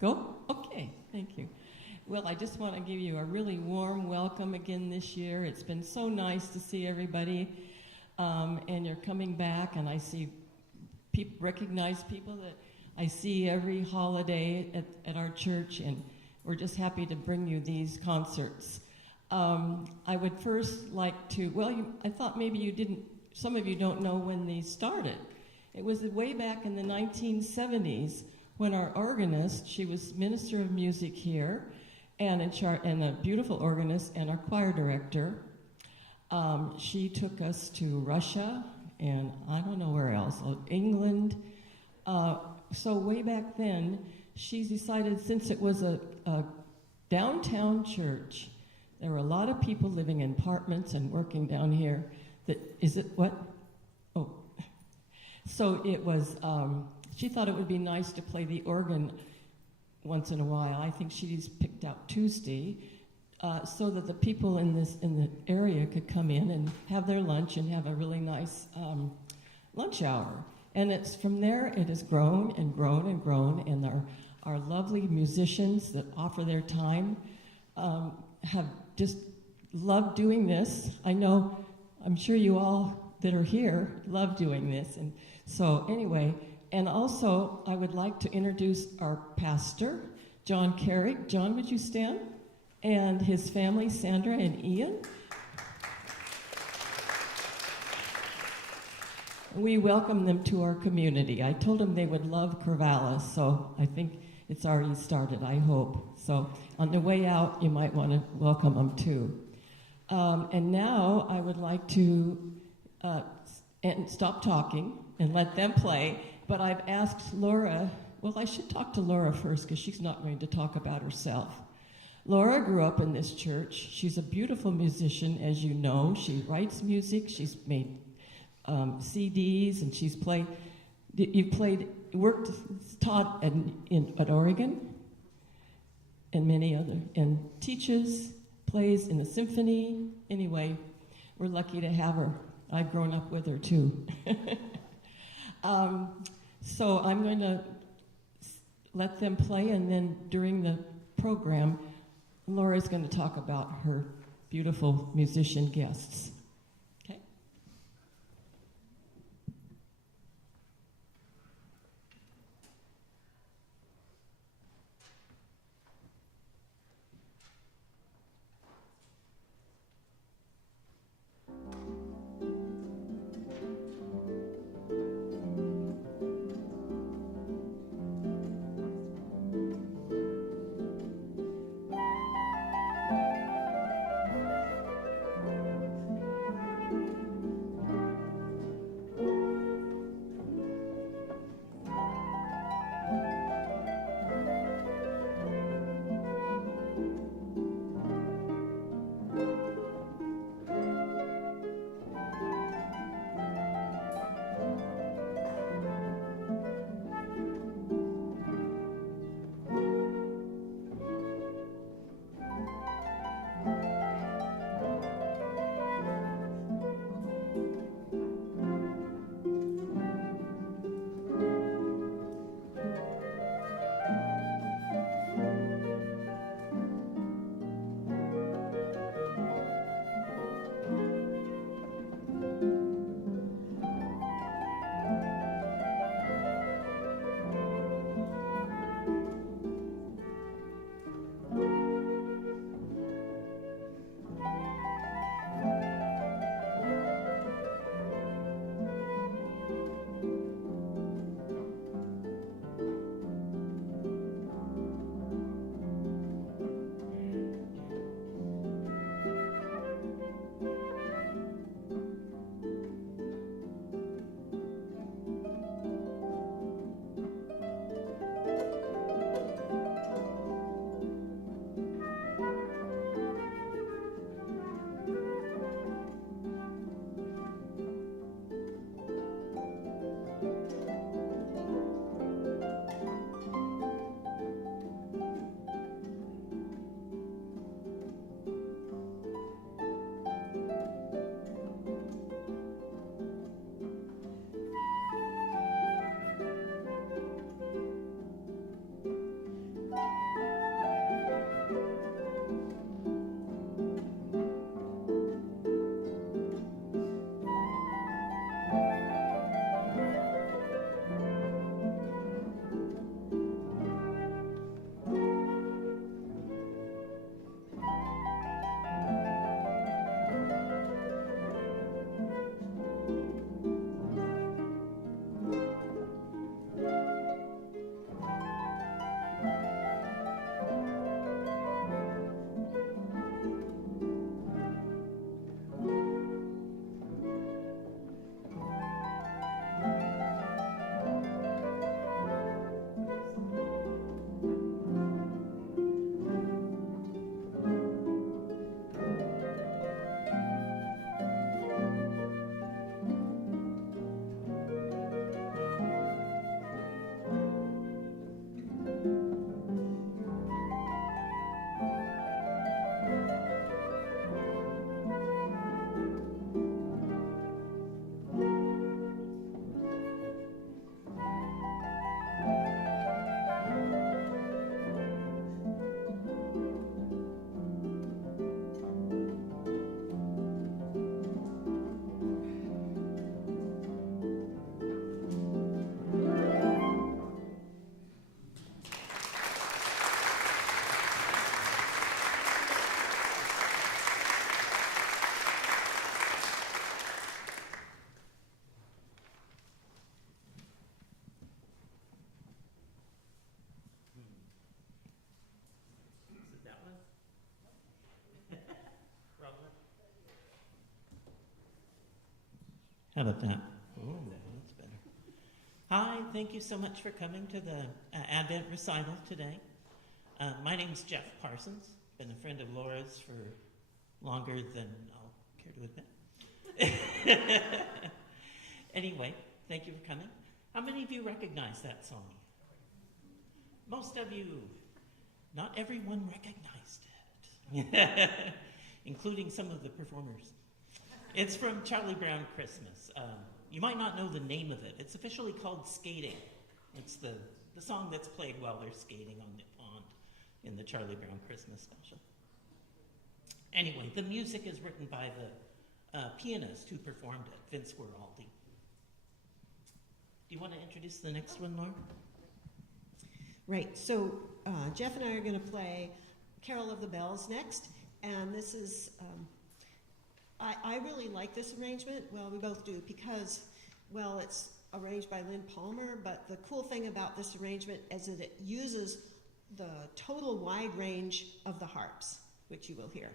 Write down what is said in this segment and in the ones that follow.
Go? Okay, thank you. Well, I just want to give you a really warm welcome again this year. It's been so nice to see everybody, and you're coming back, and I see recognize people that I see every holiday at our church, and we're just happy to bring you these concerts. I would first like to, I thought maybe you didn't, some of you don't know when these started. It was way back in the 1970s when our organist, she was minister of music here, and a beautiful organist, and our choir director. She took us to Russia, and I don't know where else, England. So way back then, she decided, since it was a downtown church, there were a lot of people living in apartments and working down here. So it was, she thought it would be nice to play the organ once in a while. I think she's picked out Tuesday, so that the people in the area could come in and have their lunch and have a really nice lunch hour. And it's from there it has grown and grown and grown, and our lovely musicians that offer their time have just loved doing this. I'm sure you all that are here love doing this. And so anyway, and also I would like to introduce our pastor, John Carrick. John, would you stand? And his family, Sandra and Ian. We welcome them to our community. I told them they would love Corvallis, so I think it's already started, I hope. So on the way out, you might want to welcome them too. And now I would like to stop talking and let them play, but I've asked Laura, I should talk to Laura first because she's not going to talk about herself. Laura grew up in this church. She's a beautiful musician, as you know. She writes music. She's made CDs, and she's played. Taught at Oregon, and many other, and teaches, plays in the symphony. Anyway, we're lucky to have her. I've grown up with her too. So I'm going to let them play, and then during the program, Laura's going to talk about her beautiful musician guests. Okay? How about that? Oh, that's better. Hi, thank you so much for coming to the Advent Recital today. My name's Jeff Parsons. Been a friend of Laura's for longer than I'll care to admit. Anyway, thank you for coming. How many of you recognize that song? Most of you. Not everyone recognized it, including some of the performers. It's from Charlie Brown Christmas. You might not know the name of it. It's officially called Skating. It's the song that's played while they're skating on the pond in the Charlie Brown Christmas special. Anyway, the music is written by the pianist who performed it, Vince Guaraldi. Do you want to introduce the next one, Laura? Right, so Jeff and I are going to play Carol of the Bells next, and this is, I really like this arrangement. Well, we both do, because, well, it's arranged by Lynn Palmer, but the cool thing about this arrangement is that it uses the total wide range of the harps, which you will hear.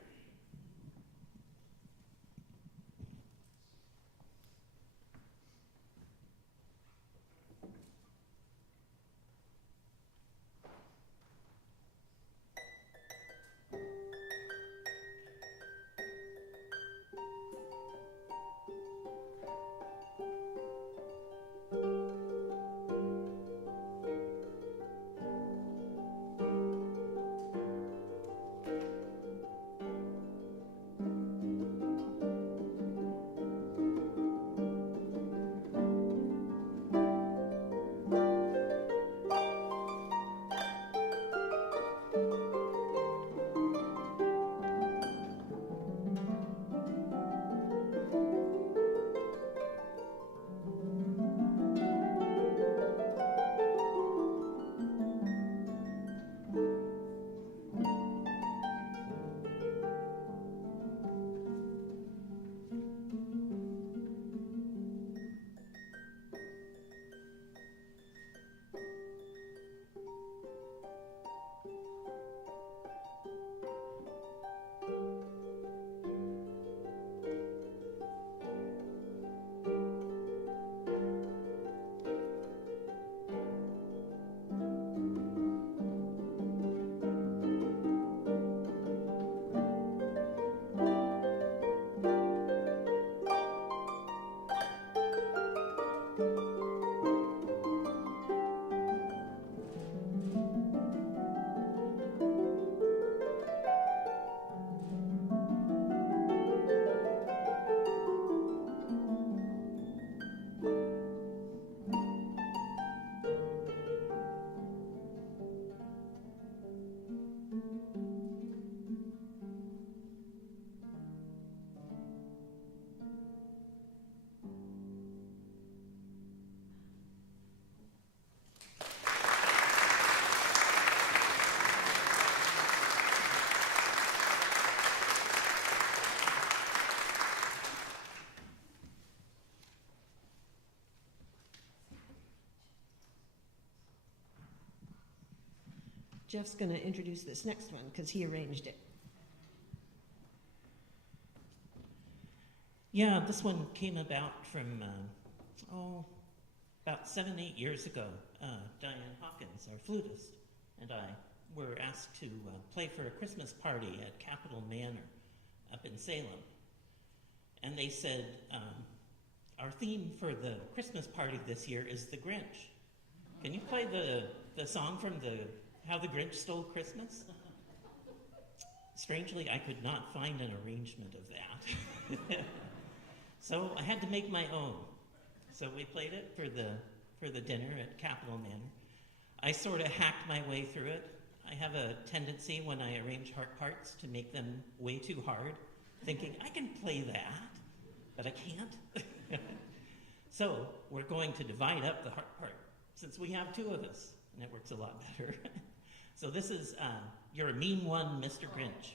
Jeff's going to introduce this next one because he arranged it. Yeah, this one came about from, about 7-8 years ago. Diane Hawkins, our flutist, and I were asked to play for a Christmas party at Capitol Manor up in Salem. And they said, our theme for the Christmas party this year is the Grinch. Can you play the song from How the Grinch Stole Christmas? Strangely, I could not find an arrangement of that. So I had to make my own. So we played it for the dinner at Capitol Manor. I sort of hacked my way through it. I have a tendency when I arrange harp parts to make them way too hard, thinking I can play that, but I can't. So we're going to divide up the harp part, since we have two of us, and it works a lot better. So this is You're a Mean One, Mr. Grinch.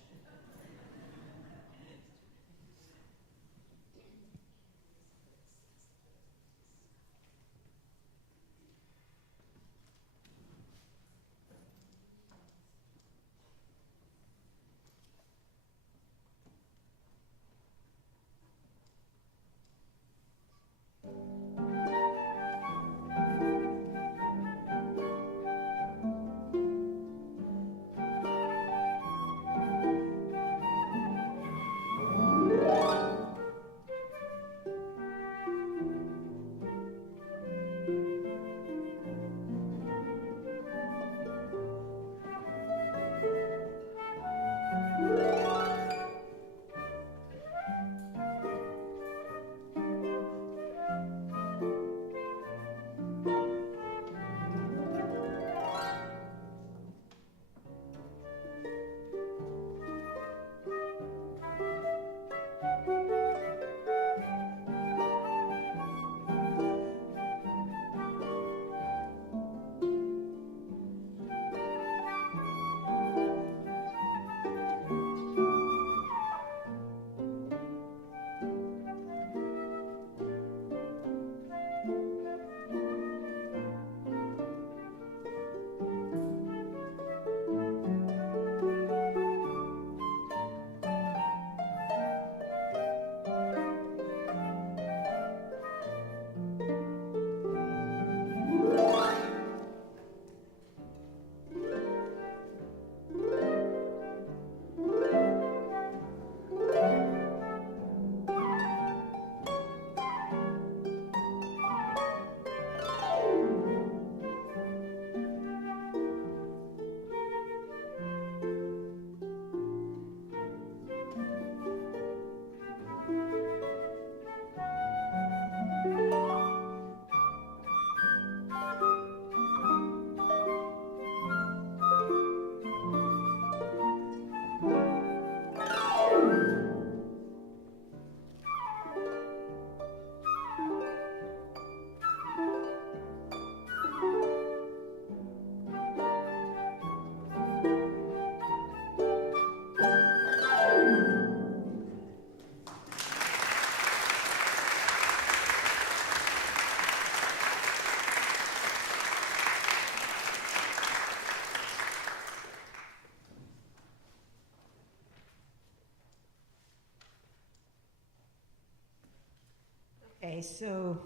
so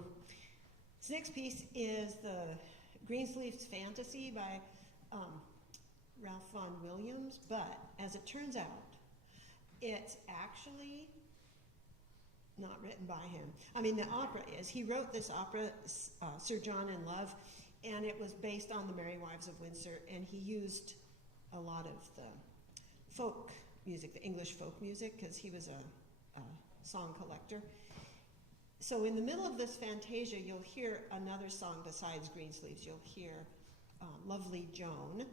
this next piece is the Greensleeves Fantasy by Ralph Vaughan Williams, but as it turns out, it's actually not written by him. I mean, the opera is. He wrote this opera, Sir John in Love, and it was based on the Merry Wives of Windsor, and he used a lot of the folk music, the English folk music, because he was a song collector. So in the middle of this fantasia, you'll hear another song besides Greensleeves. You'll hear Lovely Joan.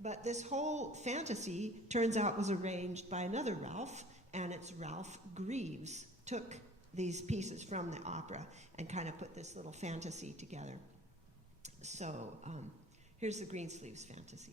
But this whole fantasy, turns out, was arranged by another Ralph, and it's Ralph Greaves. Took these pieces from the opera and kind of put this little fantasy together. So here's the Greensleeves Fantasy.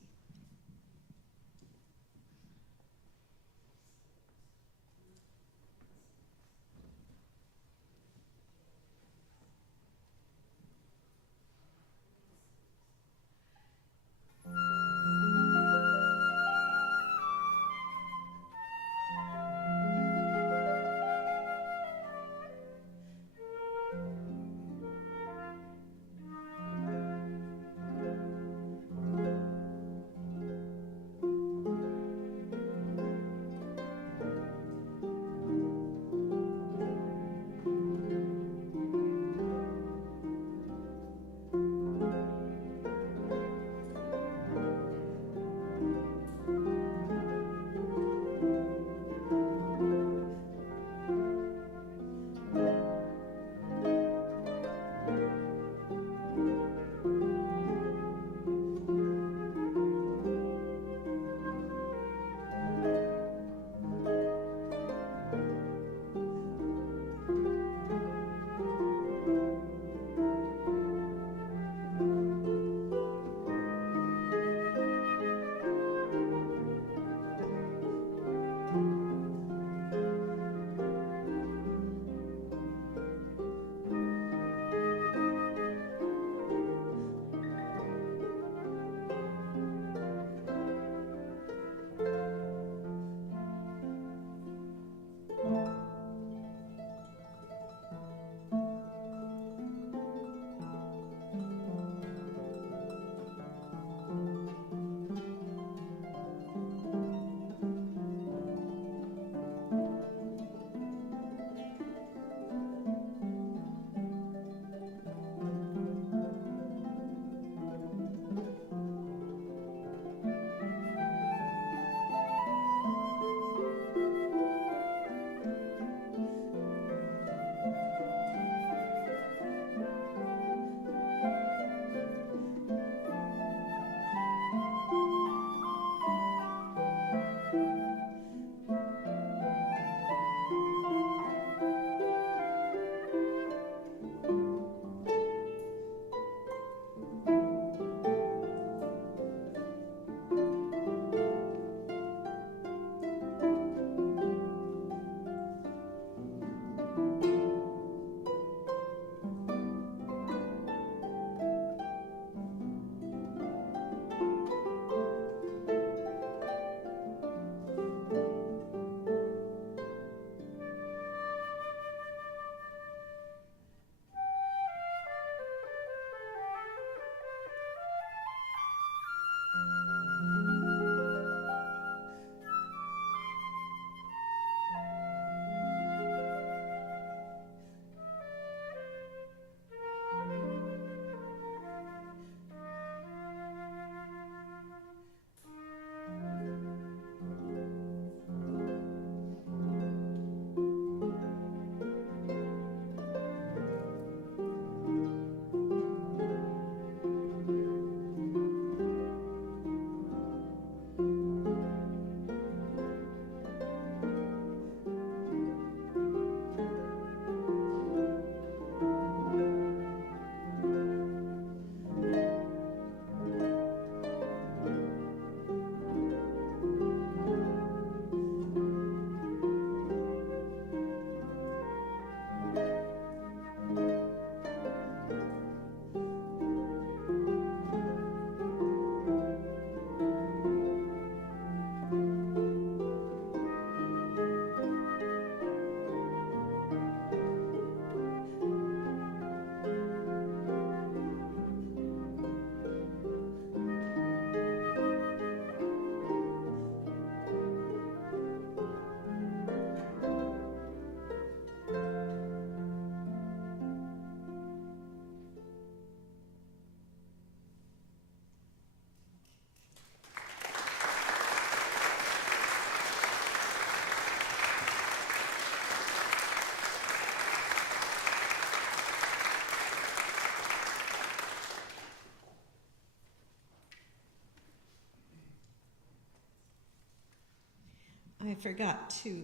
I forgot to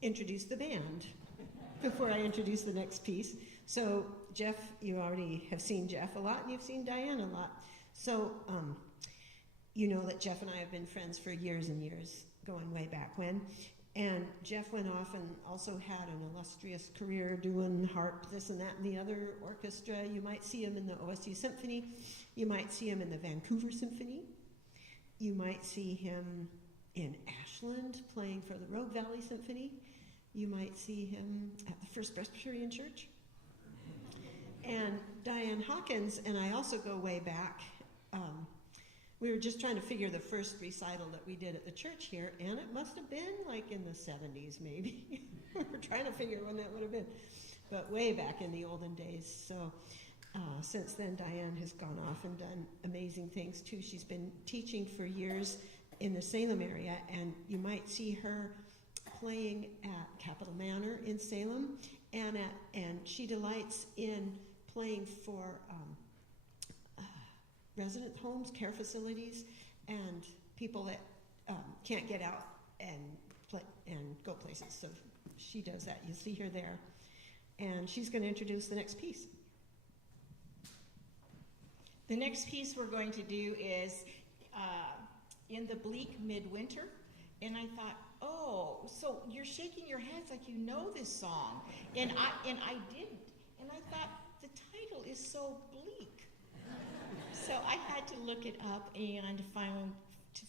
introduce the band before I introduce the next piece. So Jeff, you already have seen Jeff a lot, and you've seen Diane a lot. So you know that Jeff and I have been friends for years and years, going way back when. And Jeff went off and also had an illustrious career doing harp, this and that, and the other orchestra. You might see him in the OSU Symphony. You might see him in the Vancouver Symphony. You might see him in Ashland playing for the Rogue Valley Symphony. You might see him at the First Presbyterian Church. And Diane Hawkins and I also go way back. We were just trying to figure the first recital that we did at the church here, and it must have been like in the 70s maybe. We were trying to figure when that would have been, but way back in the olden days. So since then, Diane has gone off and done amazing things too. She's been teaching for years in the Salem area, and you might see her playing at Capitol Manor in Salem, and she delights in playing for resident homes, care facilities, and people that can't get out and go places. So she does that. You see her there. And she's going to introduce the next piece. The next piece we're going to do is In the Bleak Midwinter. And I thought, oh, so you're shaking your heads like you know this song. And I didn't. And I thought, the title is so bleak. So I had to look it up and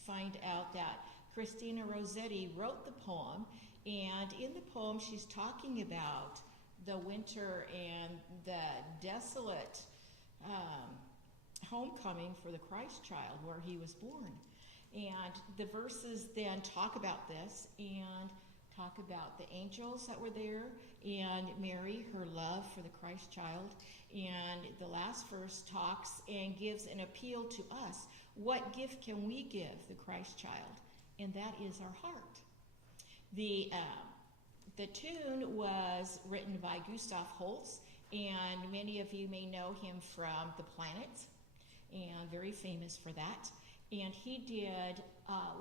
find out that Christina Rossetti wrote the poem, and in the poem she's talking about the winter and the desolate homecoming for the Christ child where he was born. And the verses then talk about this and talk about the angels that were there and Mary, her love for the Christ child. And the last verse talks and gives an appeal to us. What gift can we give the Christ child? And that is our heart. The tune was written by Gustav Holst, and many of you may know him from The Planets, and very famous for that. And he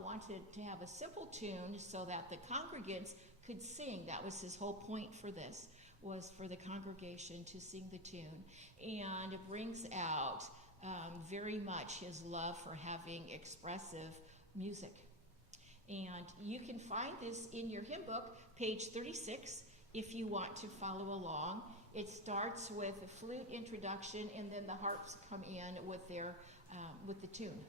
wanted to have a simple tune so that the congregants could sing. That was his whole point for this, was for the congregation to sing the tune. And it brings out very much his love for having expressive music. And you can find this in your hymn book, page 36, if you want to follow along. It starts with a flute introduction, and then the harps come in with the tune.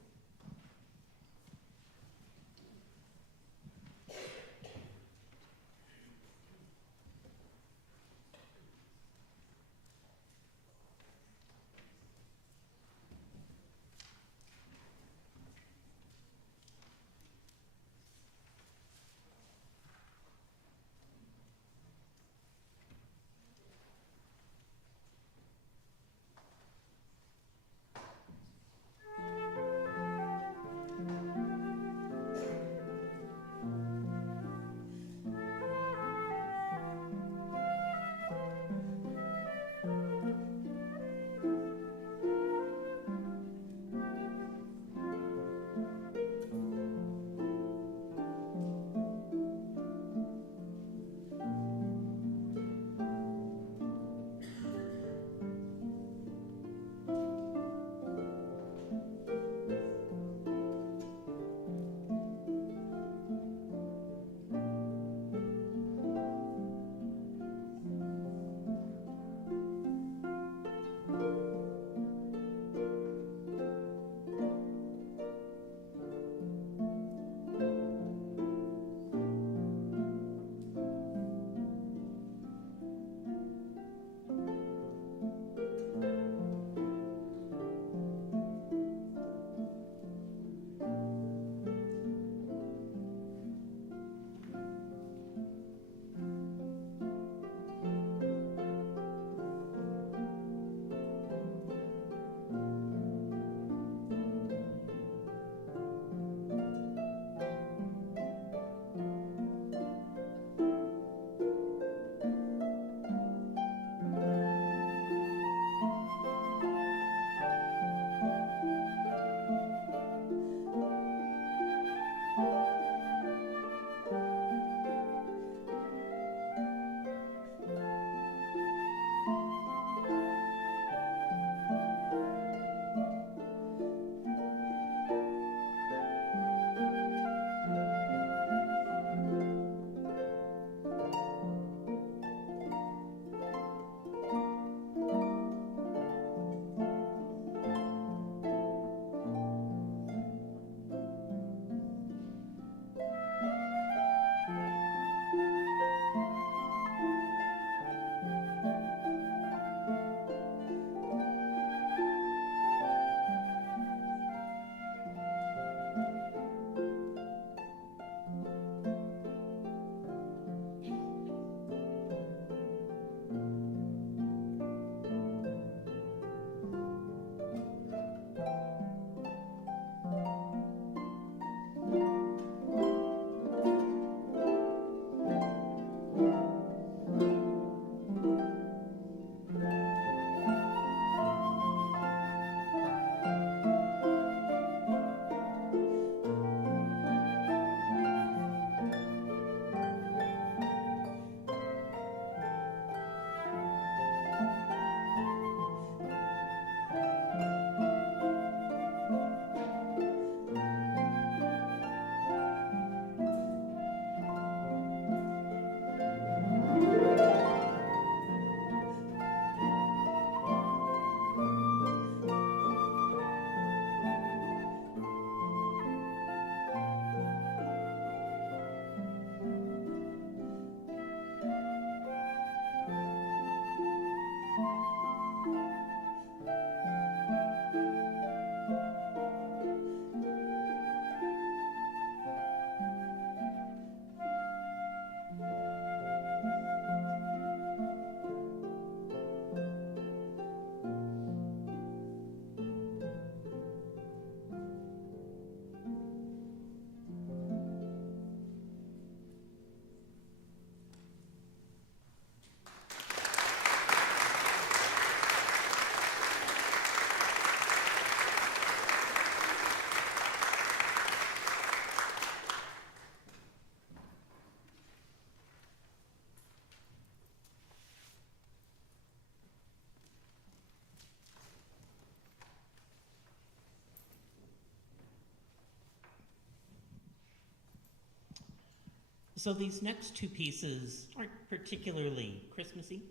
So these next two pieces aren't particularly Christmassy,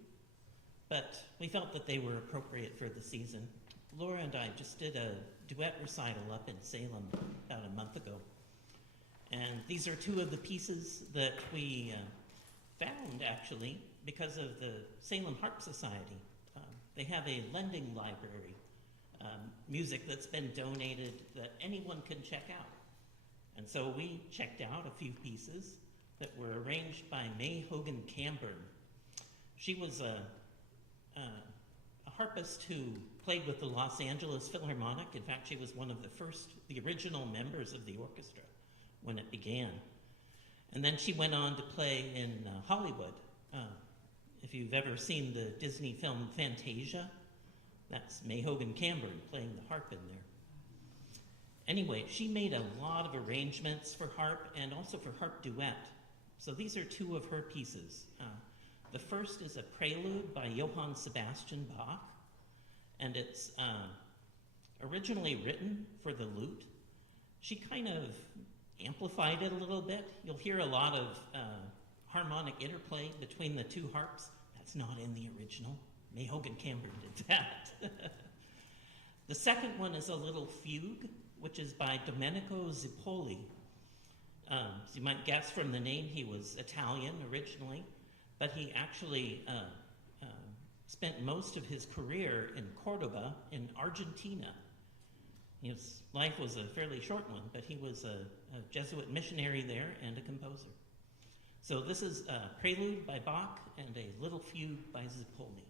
but we felt that they were appropriate for the season. Laura and I just did a duet recital up in Salem about a month ago. And these are two of the pieces that we found, actually, because of the Salem Harp Society. They have a lending library, music that's been donated that anyone can check out. And so we checked out a few pieces that were arranged by May Hogan Camburn. She was a harpist who played with the Los Angeles Philharmonic. In fact, she was one of the original members of the orchestra when it began. And then she went on to play in Hollywood. If you've ever seen the Disney film Fantasia, that's May Hogan Camburn playing the harp in there. Anyway, she made a lot of arrangements for harp and also for harp duet. So these are two of her pieces. The first is a prelude by Johann Sebastian Bach, and it's originally written for the lute. She kind of amplified it a little bit. You'll hear a lot of harmonic interplay between the two harps. That's not in the original. May Hogan Camburn did that. The second one is a little fugue, which is by Domenico Zippoli. As you might guess from the name, he was Italian originally, but he actually spent most of his career in Cordoba in Argentina. His life was a fairly short one, but he was a Jesuit missionary there and a composer. So this is a prelude by Bach and a little fugue by Zippoli.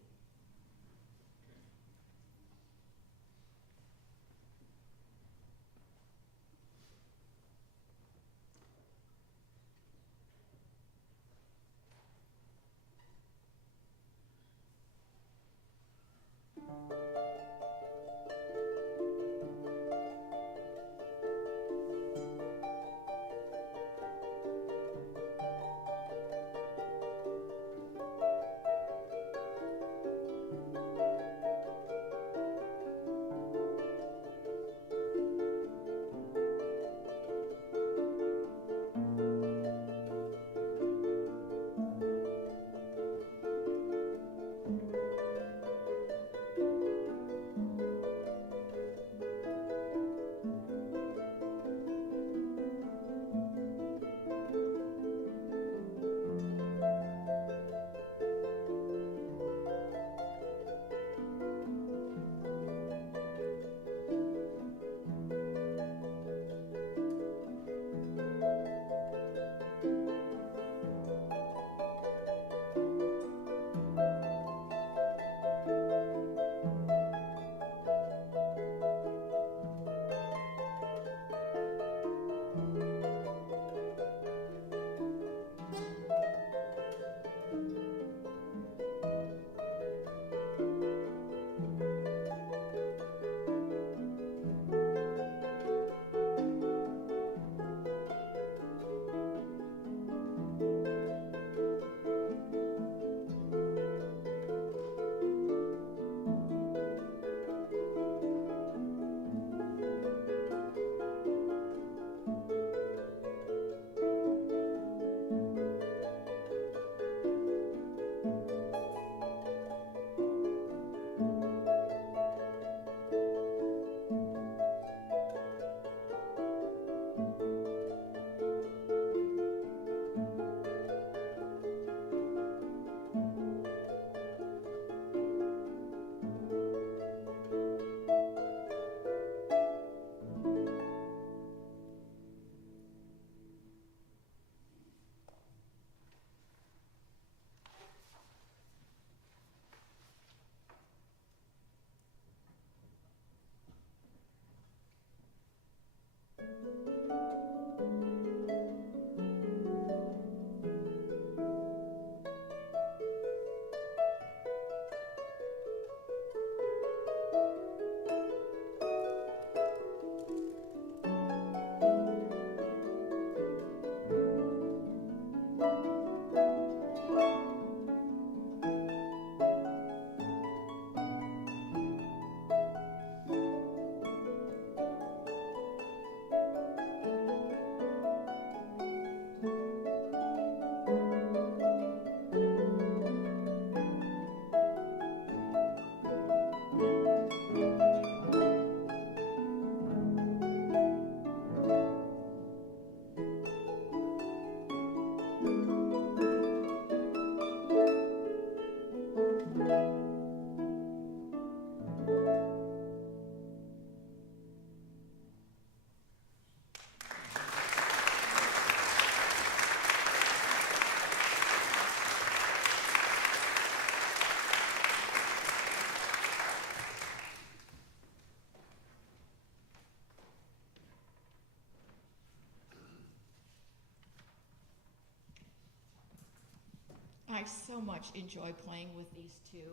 I so much enjoy playing with these two.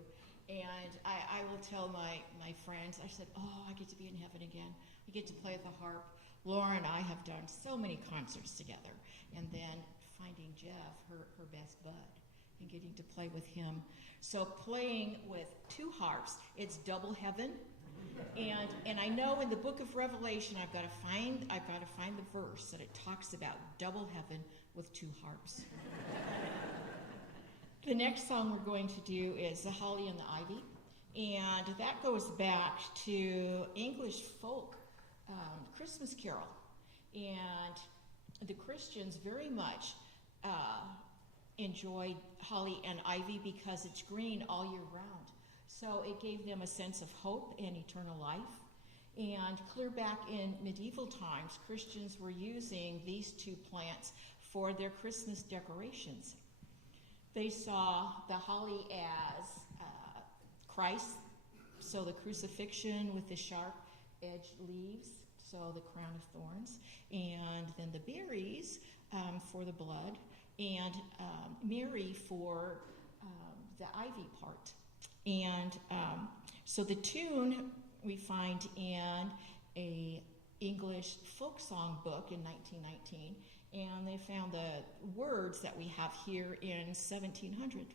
And I will tell my friends, I said, oh, I get to be in heaven again. I get to play the harp. Laura and I have done so many concerts together. And then finding Jeff, her best bud, and getting to play with him. So playing with two harps, it's double heaven. And I know in the book of Revelation, I've got to find the verse that it talks about double heaven with two harps. The next song we're going to do is The Holly and the Ivy, and that goes back to English folk Christmas carol. And the Christians very much enjoyed holly and ivy because it's green all year round. So it gave them a sense of hope and eternal life. And clear back in medieval times, Christians were using these two plants for their Christmas decorations. They saw the holly as Christ, so the crucifixion with the sharp-edged leaves, so the crown of thorns, and then the berries for the blood, and Mary for the ivy part. And so the tune we find in a English folk song book in 1919, and they found the words that we have here in 1700.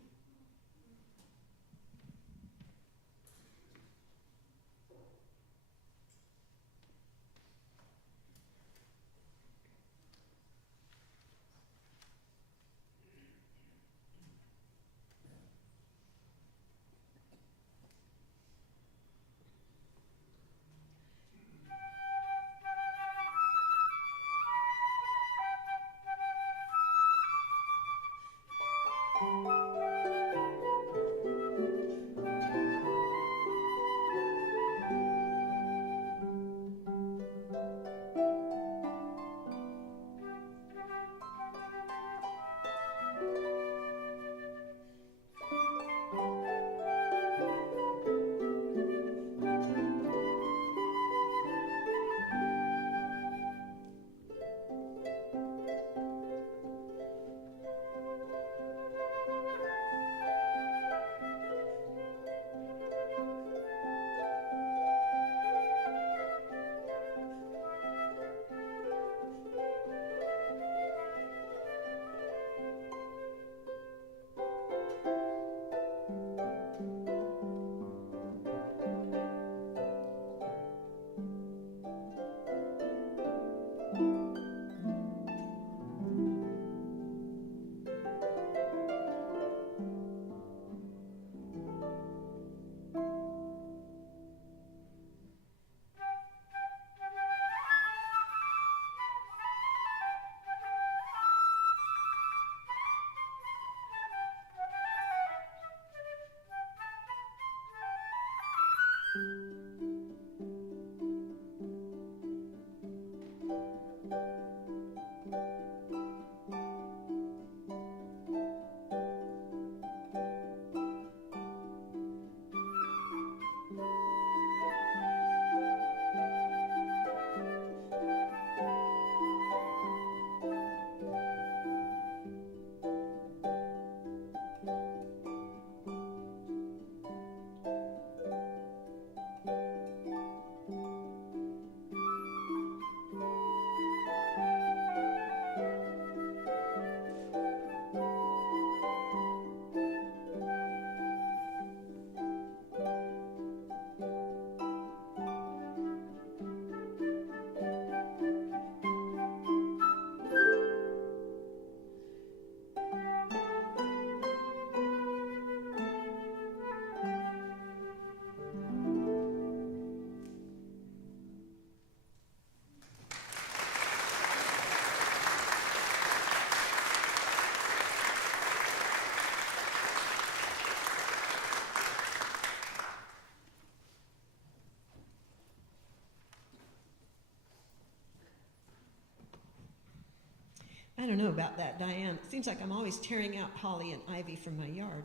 I don't know about that, Diane. It seems like I'm always tearing out holly and ivy from my yard.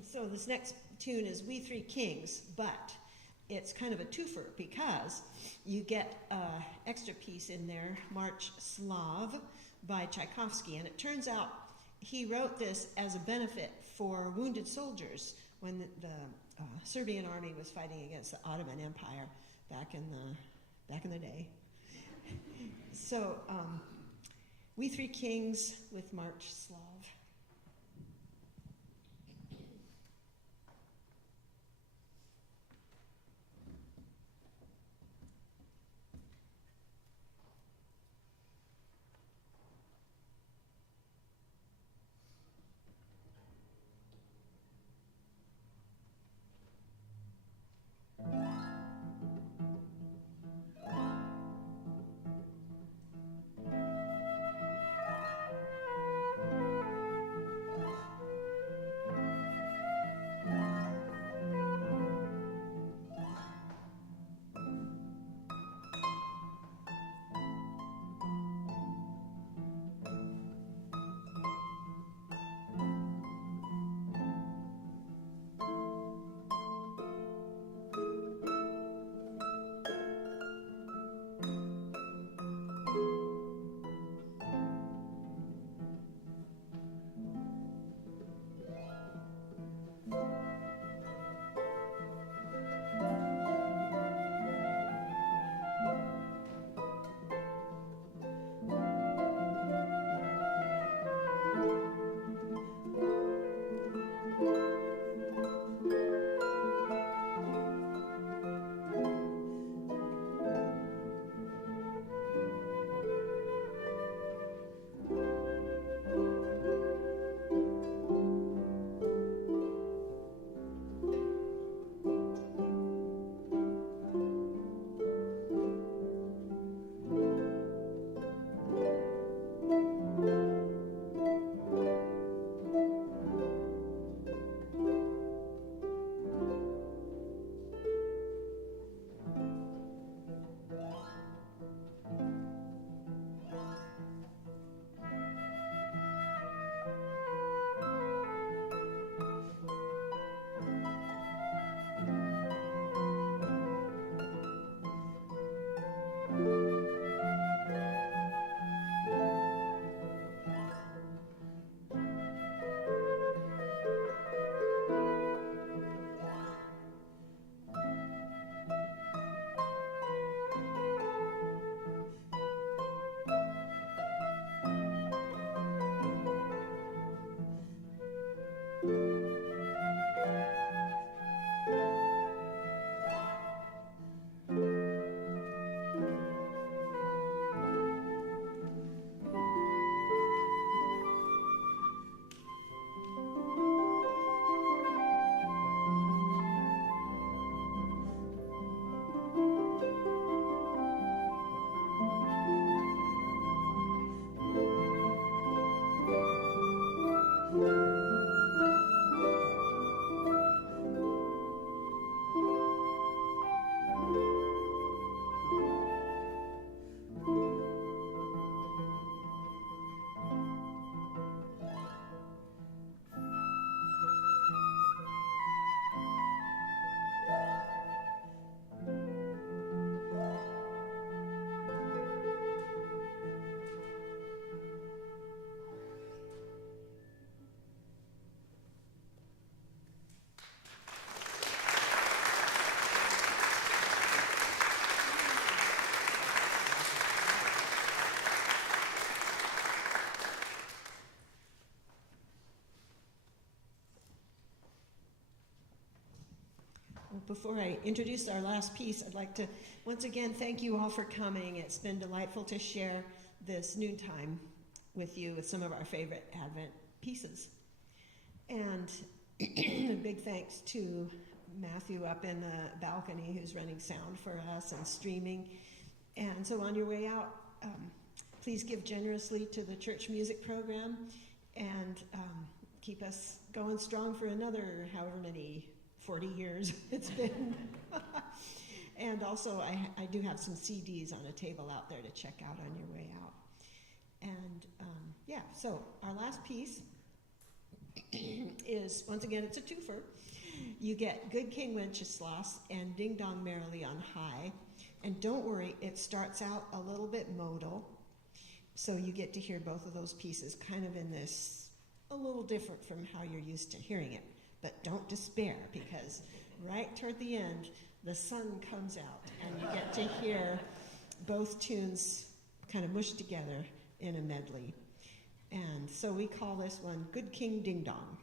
So this next tune is We Three Kings, but it's kind of a twofer because you get an extra piece in there, March Slav, by Tchaikovsky. And it turns out he wrote this as a benefit for wounded soldiers when the Serbian army was fighting against the Ottoman Empire back in the day. So, We Three Kings with March Slav. Before I introduce our last piece, I'd like to once again thank you all for coming. It's been delightful to share this noontime with you with some of our favorite Advent pieces. And a big thanks to Matthew up in the balcony who's running sound for us and streaming. And so on your way out, please give generously to the church music program and keep us going strong for another however many 40 years it's been. And also, I do have some CDs on a table out there to check out on your way out. And yeah, so our last piece is, once again, it's a twofer. You get Good King Wenceslas and Ding Dong Merrily on High. And don't worry, it starts out a little bit modal. So you get to hear both of those pieces kind of in this, a little different from how you're used to hearing it. But don't despair, because right toward the end, the sun comes out, and you get to hear both tunes kind of mushed together in a medley. And so we call this one Good King Ding Dong.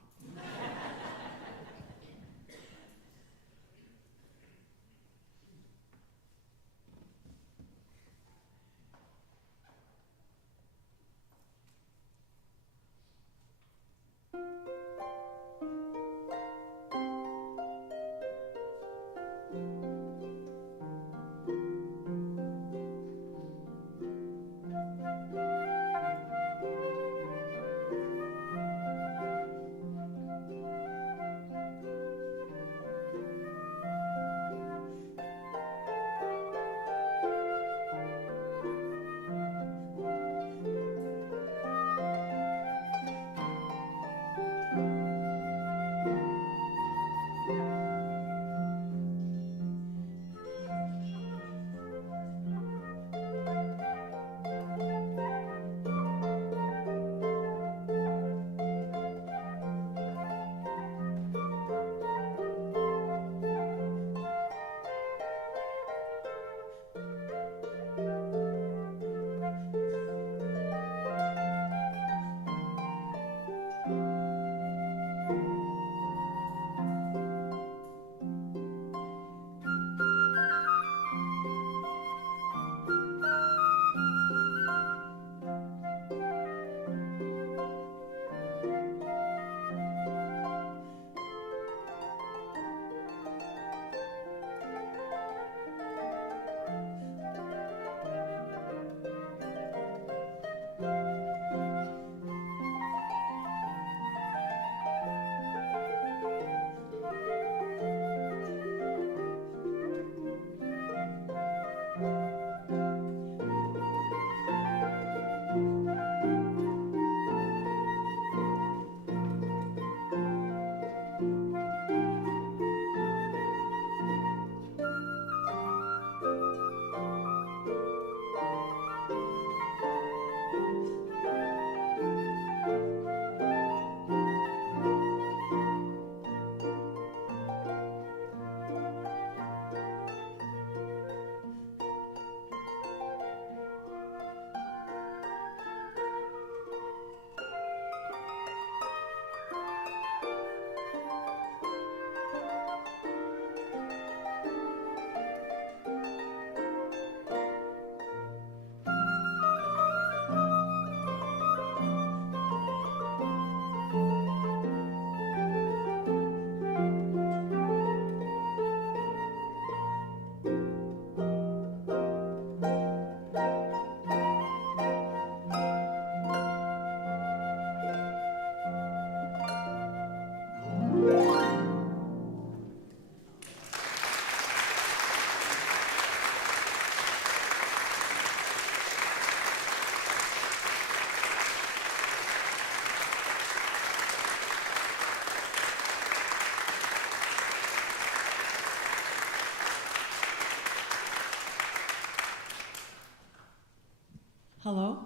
Hello?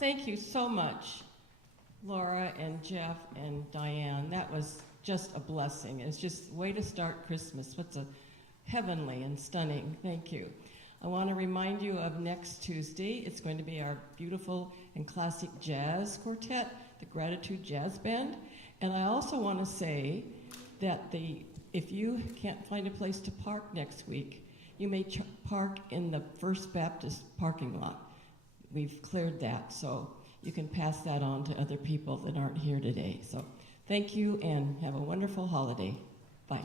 Thank you so much, Laura and Jeff and Diane. That was just a blessing. It's just a way to start Christmas. What's a heavenly and stunning. Thank you. I want to remind you of next Tuesday. It's going to be our beautiful and classic jazz quartet, the Gratitude Jazz Band. And I also want to say that if you can't find a place to park next week, you may park in the First Baptist parking lot. We've cleared that, so you can pass that on to other people that aren't here today. So thank you, and have a wonderful holiday. Bye.